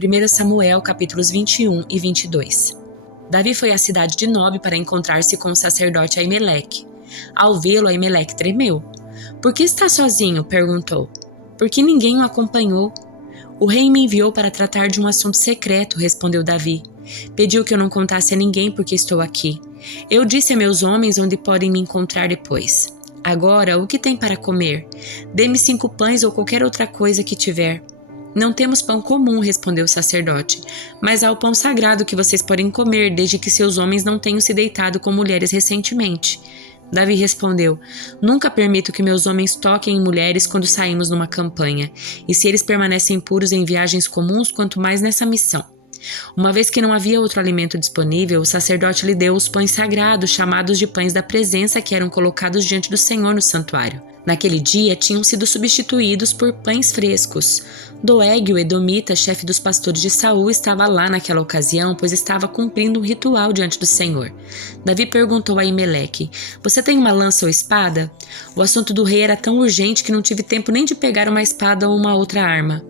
1 Samuel, capítulos 21 e 22. Davi foi à cidade de Nob para encontrar-se com o sacerdote Aimeleque. Ao vê-lo, Aimeleque tremeu. "Por que está sozinho?" perguntou. "Porque ninguém o acompanhou." "O rei me enviou para tratar de um assunto secreto", respondeu Davi. "Pediu que eu não contasse a ninguém porque estou aqui. Eu disse a meus homens onde podem me encontrar depois. Agora, o que tem para comer? Dê-me 5 pães ou qualquer outra coisa que tiver." "Não temos pão comum", respondeu o sacerdote, "mas há o pão sagrado que vocês podem comer, desde que seus homens não tenham se deitado com mulheres recentemente." Davi respondeu: "Nunca permito que meus homens toquem em mulheres quando saímos numa campanha, e se eles permanecem puros em viagens comuns, quanto mais nessa missão." Uma vez que não havia outro alimento disponível, o sacerdote lhe deu os pães sagrados, chamados de pães da presença, que eram colocados diante do Senhor no santuário. Naquele dia, tinham sido substituídos por pães frescos. Doeg, o edomita, chefe dos pastores de Saul, estava lá naquela ocasião, pois estava cumprindo um ritual diante do Senhor. Davi perguntou a Aimeleque: "Você tem uma lança ou espada?" O assunto do rei era tão urgente que não tive tempo nem de pegar uma espada ou uma outra arma.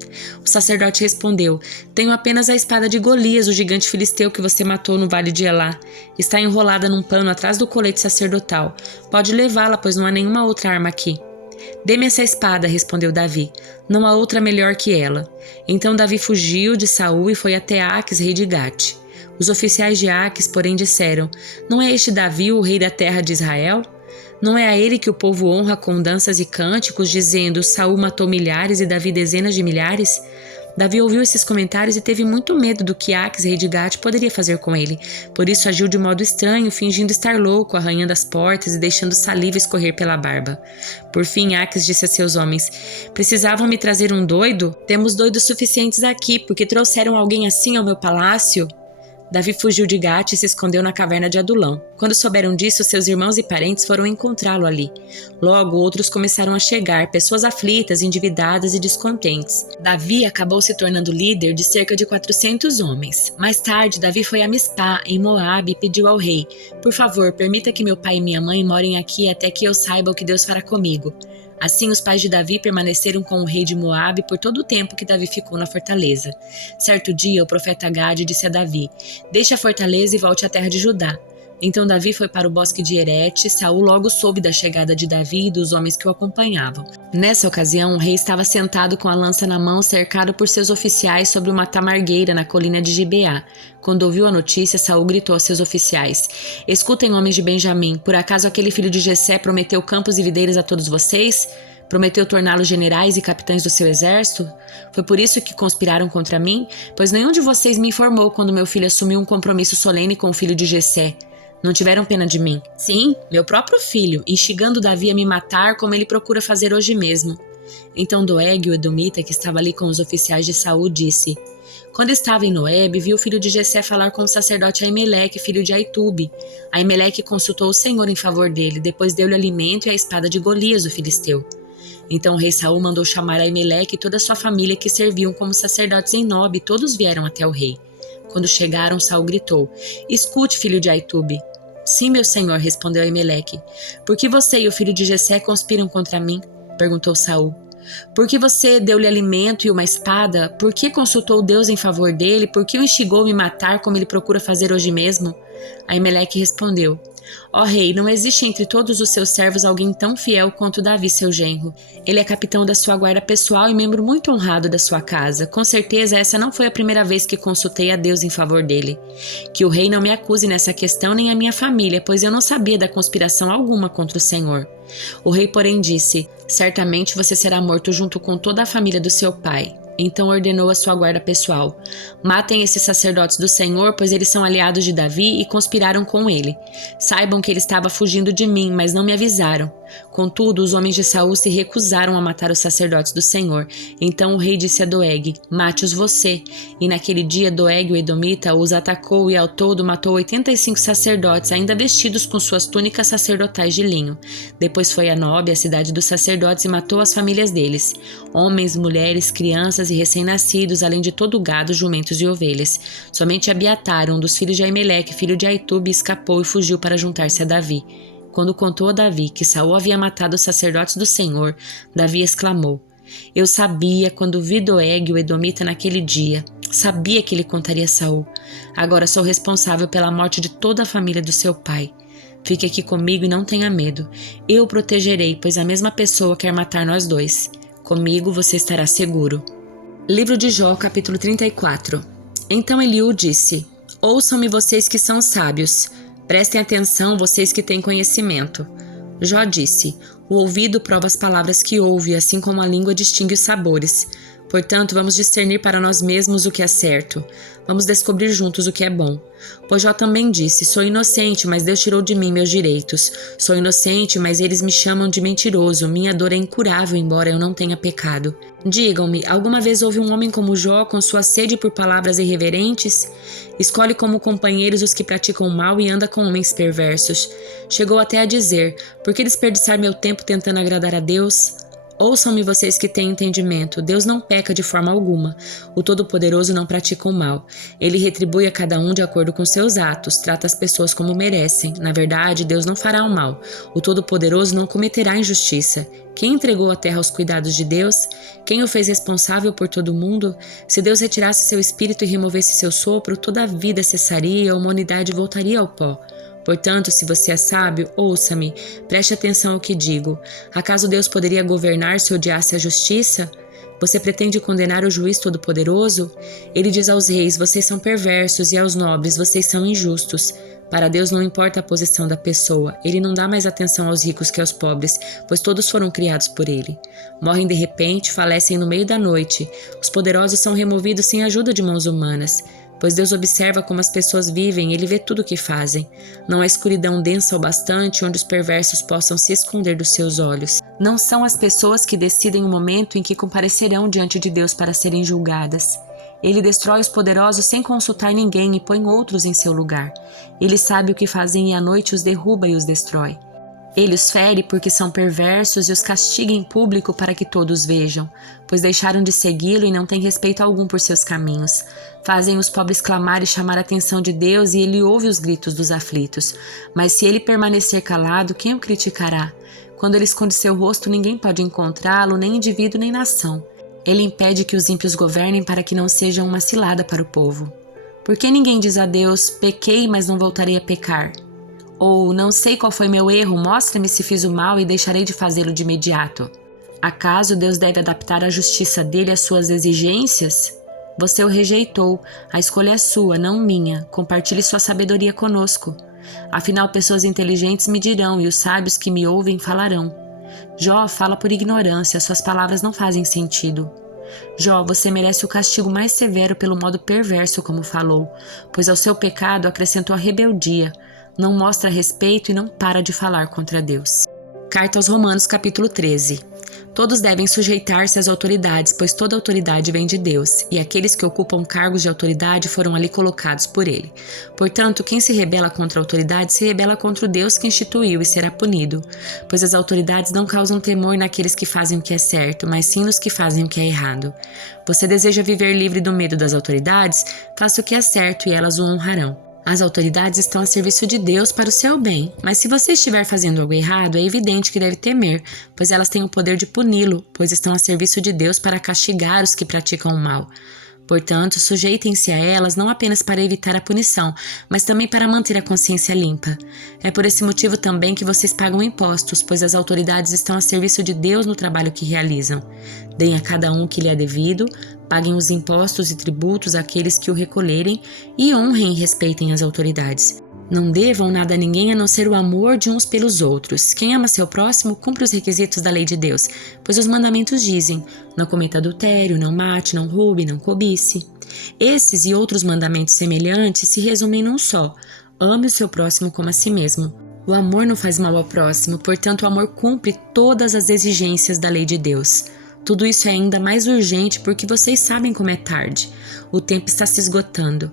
O sacerdote respondeu: "Tenho apenas a espada de Golias, o gigante filisteu que você matou no vale de Elá. Está enrolada num pano atrás do colete sacerdotal. Pode levá-la, pois não há nenhuma outra arma aqui." "Dê-me essa espada", respondeu Davi. "Não há outra melhor que ela." Então Davi fugiu de Saul e foi até Aques, rei de Gate. Os oficiais de Aques, porém, disseram: "Não é este Davi o rei da terra de Israel? Não é a ele que o povo honra com danças e cânticos, dizendo: Saul matou milhares e Davi dezenas de milhares?" Davi ouviu esses comentários e teve muito medo do que Aques, rei de Gate, poderia fazer com ele. Por isso agiu de modo estranho, fingindo estar louco, arranhando as portas e deixando saliva escorrer pela barba. Por fim, Aques disse a seus homens: "Precisavam me trazer um doido? Temos doidos suficientes aqui, porque trouxeram alguém assim ao meu palácio?" Davi fugiu de Gate e se escondeu na caverna de Adulão. Quando souberam disso, seus irmãos e parentes foram encontrá-lo ali. Logo, outros começaram a chegar, pessoas aflitas, endividadas e descontentes. Davi acabou se tornando líder de cerca de 400 homens. Mais tarde, Davi foi a Mispá, em Moabe, e pediu ao rei: "Por favor, permita que meu pai e minha mãe morem aqui até que eu saiba o que Deus fará comigo." Assim, os pais de Davi permaneceram com o rei de Moabe por todo o tempo que Davi ficou na fortaleza. Certo dia, o profeta Gade disse a Davi: "Deixe a fortaleza e volte à terra de Judá." Então Davi foi para o bosque de Herete. Saul logo soube da chegada de Davi e dos homens que o acompanhavam. Nessa ocasião, o rei estava sentado com a lança na mão, cercado por seus oficiais sobre uma tamargueira na colina de Gibeá. Quando ouviu a notícia, Saul gritou a seus oficiais: "Escutem, homens de Benjamim, por acaso aquele filho de Jessé prometeu campos e videiras a todos vocês? Prometeu torná-los generais e capitães do seu exército? Foi por isso que conspiraram contra mim? Pois nenhum de vocês me informou quando meu filho assumiu um compromisso solene com o filho de Jessé. Não tiveram pena de mim. Sim, meu próprio filho, instigando Davi a me matar, como ele procura fazer hoje mesmo." Então Doeg, o edomita, que estava ali com os oficiais de Saul, disse: "Quando estava em Noeb, vi o filho de Jessé falar com o sacerdote Aimeleque, filho de Aitube. Aimeleque consultou o Senhor em favor dele, depois deu-lhe alimento e a espada de Golias, o filisteu." Então o rei Saul mandou chamar Aimeleque e toda a sua família que serviam como sacerdotes em Nob, e todos vieram até o rei. Quando chegaram, Saul gritou: "Escute, filho de Aitube." "Sim, meu senhor", respondeu Aimeleque. "Por que você e o filho de Jessé conspiram contra mim?" perguntou Saul. "Por que você deu-lhe alimento e uma espada? Por que consultou Deus em favor dele? Por que o instigou a me matar, como ele procura fazer hoje mesmo?" Aimeleque respondeu: "Ó rei, não existe entre todos os seus servos alguém tão fiel quanto Davi, seu genro. Ele é capitão da sua guarda pessoal e membro muito honrado da sua casa. Com certeza essa não foi a primeira vez que consultei a Deus em favor dele. Que o rei não me acuse nessa questão nem a minha família, pois eu não sabia da conspiração alguma contra o Senhor." O rei, porém, disse: "Certamente você será morto junto com toda a família do seu pai." Então ordenou a sua guarda pessoal: "Matem esses sacerdotes do Senhor, pois eles são aliados de Davi e conspiraram com ele. Saibam que ele estava fugindo de mim, mas não me avisaram." Contudo, os homens de Saul se recusaram a matar os sacerdotes do Senhor. Então o rei disse a Doeg: "Mate-os você." E naquele dia Doeg, o edomita, os atacou e ao todo matou 85 sacerdotes, ainda vestidos com suas túnicas sacerdotais de linho. Depois foi a Nob, a cidade dos sacerdotes, e matou as famílias deles: homens, mulheres, crianças e recém-nascidos, além de todo o gado, jumentos e ovelhas. Somente Abiatar, um dos filhos de Aimeleque, filho de Aitube, escapou e fugiu para juntar-se a Davi. Quando contou a Davi que Saul havia matado os sacerdotes do Senhor, Davi exclamou: "Eu sabia quando vi Doeg, o edomita, naquele dia. Sabia que ele contaria a Saul. Agora sou responsável pela morte de toda a família do seu pai. Fique aqui comigo e não tenha medo. Eu o protegerei, pois a mesma pessoa quer matar nós dois. Comigo você estará seguro. Livro de Jó, capítulo 34. Então Eliú disse: Ouçam-me vocês que são sábios. Prestem atenção, vocês que têm conhecimento. Jó disse: O ouvido prova as palavras que ouve, assim como a língua distingue os sabores. Portanto, vamos discernir para nós mesmos o que é certo. Vamos descobrir juntos o que é bom. Pois Jó também disse: Sou inocente, mas Deus tirou de mim meus direitos. Sou inocente, mas eles me chamam de mentiroso. Minha dor é incurável, embora eu não tenha pecado. Digam-me, alguma vez houve um homem como Jó, com sua sede por palavras irreverentes? Escolhe como companheiros os que praticam o mal e anda com homens perversos. Chegou até a dizer: Por que desperdiçar meu tempo tentando agradar a Deus? Ouçam-me vocês que têm entendimento. Deus não peca de forma alguma. O Todo-Poderoso não pratica o mal. Ele retribui a cada um de acordo com seus atos, trata as pessoas como merecem. Na verdade, Deus não fará o mal. O Todo-Poderoso não cometerá injustiça. Quem entregou a terra aos cuidados de Deus? Quem o fez responsável por todo o mundo? Se Deus retirasse seu espírito e removesse seu sopro, toda a vida cessaria e a humanidade voltaria ao pó. Portanto, se você é sábio, ouça-me, preste atenção ao que digo. Acaso Deus poderia governar se odiasse a justiça? Você pretende condenar o juiz todo-poderoso? Ele diz aos reis: vocês são perversos, e aos nobres: vocês são injustos. Para Deus não importa a posição da pessoa, Ele não dá mais atenção aos ricos que aos pobres, pois todos foram criados por Ele. Morrem de repente, falecem no meio da noite. Os poderosos são removidos sem ajuda de mãos humanas. Pois Deus observa como as pessoas vivem, Ele vê tudo o que fazem. Não há escuridão densa o bastante onde os perversos possam se esconder dos seus olhos. Não são as pessoas que decidem o momento em que comparecerão diante de Deus para serem julgadas. Ele destrói os poderosos sem consultar ninguém e põe outros em seu lugar. Ele sabe o que fazem e à noite os derruba e os destrói. Ele os fere porque são perversos e os castiga em público para que todos vejam, pois deixaram de segui-lo e não têm respeito algum por seus caminhos. Fazem os pobres clamar e chamar a atenção de Deus e ele ouve os gritos dos aflitos. Mas se ele permanecer calado, quem o criticará? Quando ele esconde seu rosto, ninguém pode encontrá-lo, nem indivíduo nem nação. Ele impede que os ímpios governem para que não sejam uma cilada para o povo. Por que ninguém diz a Deus: pequei, mas não voltarei a pecar? Ou, não sei qual foi meu erro, mostra-me se fiz o mal e deixarei de fazê-lo de imediato. Acaso Deus deve adaptar a justiça dele às suas exigências? Você o rejeitou, a escolha é sua, não minha. Compartilhe sua sabedoria conosco. Afinal, pessoas inteligentes me dirão e os sábios que me ouvem falarão. Jó fala por ignorância, suas palavras não fazem sentido. Jó, você merece o castigo mais severo pelo modo perverso como falou, pois ao seu pecado acrescentou a rebeldia. Não mostra respeito e não para de falar contra Deus. Carta aos Romanos, capítulo 13. Todos devem sujeitar-se às autoridades, pois toda autoridade vem de Deus, e aqueles que ocupam cargos de autoridade foram ali colocados por Ele. Portanto, quem se rebela contra a autoridade se rebela contra o Deus que instituiu e será punido, pois as autoridades não causam temor naqueles que fazem o que é certo, mas sim nos que fazem o que é errado. Você deseja viver livre do medo das autoridades? Faça o que é certo e elas o honrarão. As autoridades estão a serviço de Deus para o seu bem, mas se você estiver fazendo algo errado, é evidente que deve temer, pois elas têm o poder de puni-lo, pois estão a serviço de Deus para castigar os que praticam o mal. Portanto, sujeitem-se a elas não apenas para evitar a punição, mas também para manter a consciência limpa. É por esse motivo também que vocês pagam impostos, pois as autoridades estão a serviço de Deus no trabalho que realizam. Deem a cada um o que lhe é devido, paguem os impostos e tributos àqueles que o recolherem e honrem e respeitem as autoridades. Não devam nada a ninguém a não ser o amor de uns pelos outros. Quem ama seu próximo cumpre os requisitos da lei de Deus, pois os mandamentos dizem: não cometa adultério, não mate, não roube, não cobice. Esses e outros mandamentos semelhantes se resumem num só: ame o seu próximo como a si mesmo. O amor não faz mal ao próximo, portanto o amor cumpre todas as exigências da lei de Deus. Tudo isso é ainda mais urgente porque vocês sabem como é tarde. O tempo está se esgotando.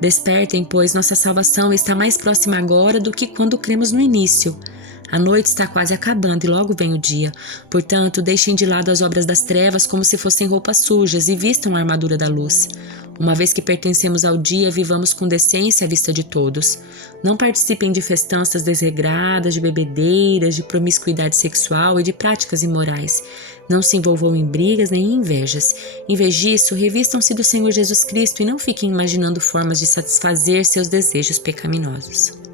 Despertem, pois nossa salvação está mais próxima agora do que quando cremos no início. A noite está quase acabando e logo vem o dia. Portanto, deixem de lado as obras das trevas como se fossem roupas sujas e vistam a armadura da luz. Uma vez que pertencemos ao dia, vivamos com decência à vista de todos. Não participem de festanças desregradas, de bebedeiras, de promiscuidade sexual e de práticas imorais. Não se envolvam em brigas nem em invejas. Em vez disso, revistam-se do Senhor Jesus Cristo e não fiquem imaginando formas de satisfazer seus desejos pecaminosos.